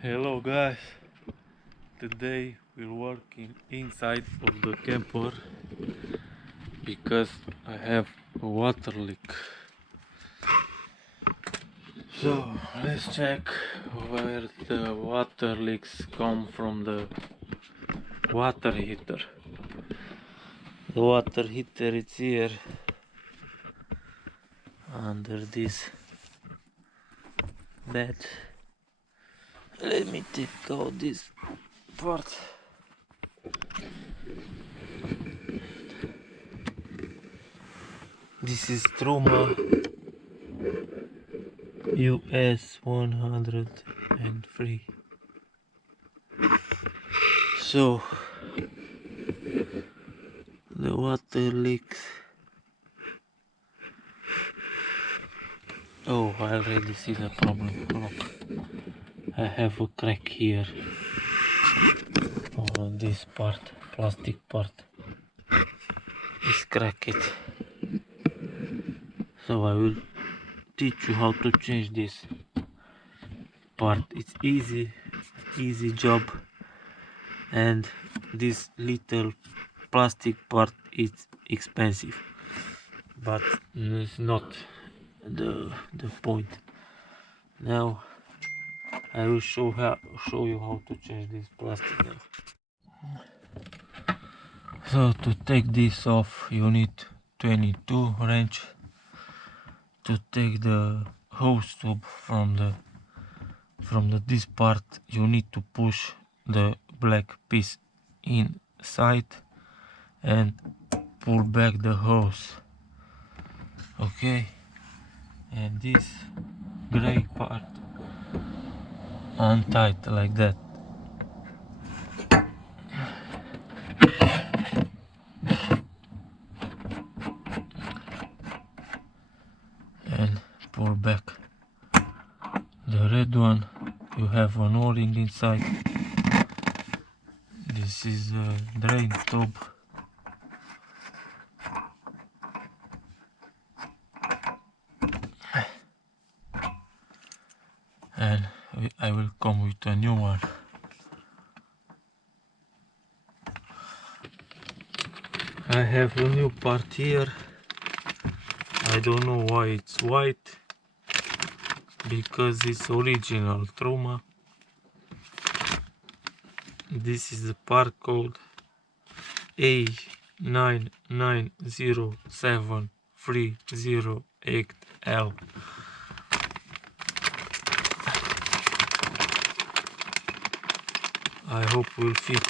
Hello guys, today we're working inside of the camper because I have a water leak. So let's check where the water leaks come from. The water heater. The water heater is here under this bed. Let me take out this part. This is Truma US 103. So the water leaks. Oh, I already see the problem. Look, I have a crack here on this part, plastic part is cracked. So I will teach you how to change this part. It's easy job, and this little plastic part is expensive, but it's not the point. Now I will show you how to change this plastic now. So to take this off you need 22 wrench. To take the hose tube from this part you need to push the black piece inside and pull back the hose. Okay, and this gray part untied like that. And pull back. The red one, you have an o-ring inside. This is a drain tube. And I will come with a new one. I have a new part here. I don't know why it's white, because it's original Truma. This is the part code A9907308L. I hope will fit.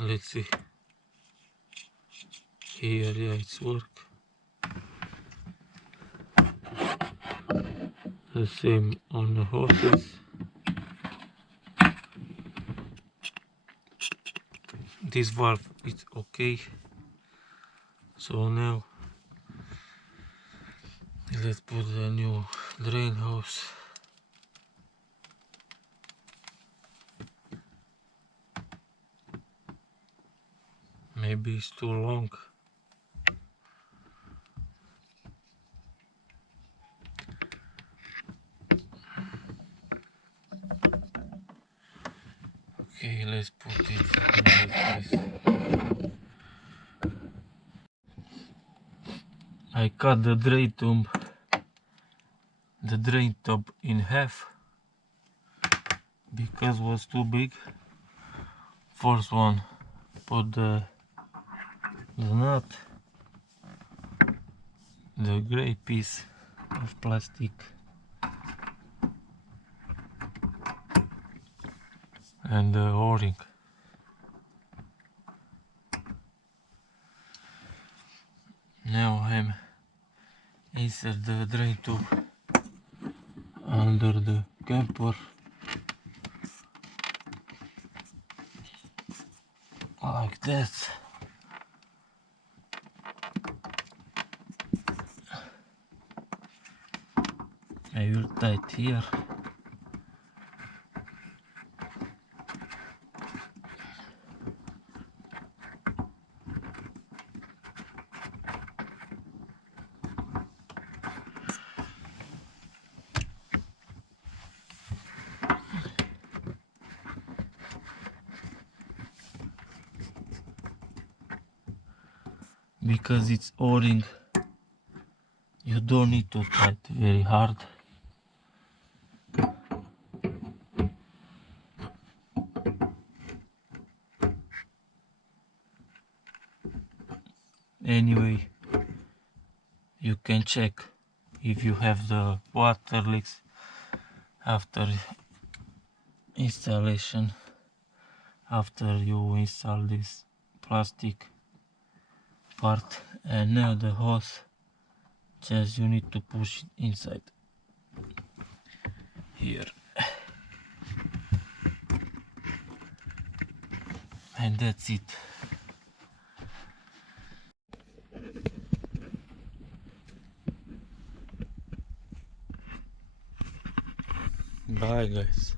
Let's see. Here, yeah, it's work. The same on the hoses. This valve is okay. So now let's put the new drain hose. Maybe it's too long. Okay, let's put it in this place. I cut the drain tube in half because it was too big. First one, put the nut, the gray piece of plastic, and the o-ring. Now I'm insert the drain tube under the camper like that. I will tight here because it's o-ring. You don't need to tight very hard. Anyway, you can check if you have the water leaks after installation, after you install this plastic part, and now the hose, just you need to push it inside here, and that's it. Bye guys.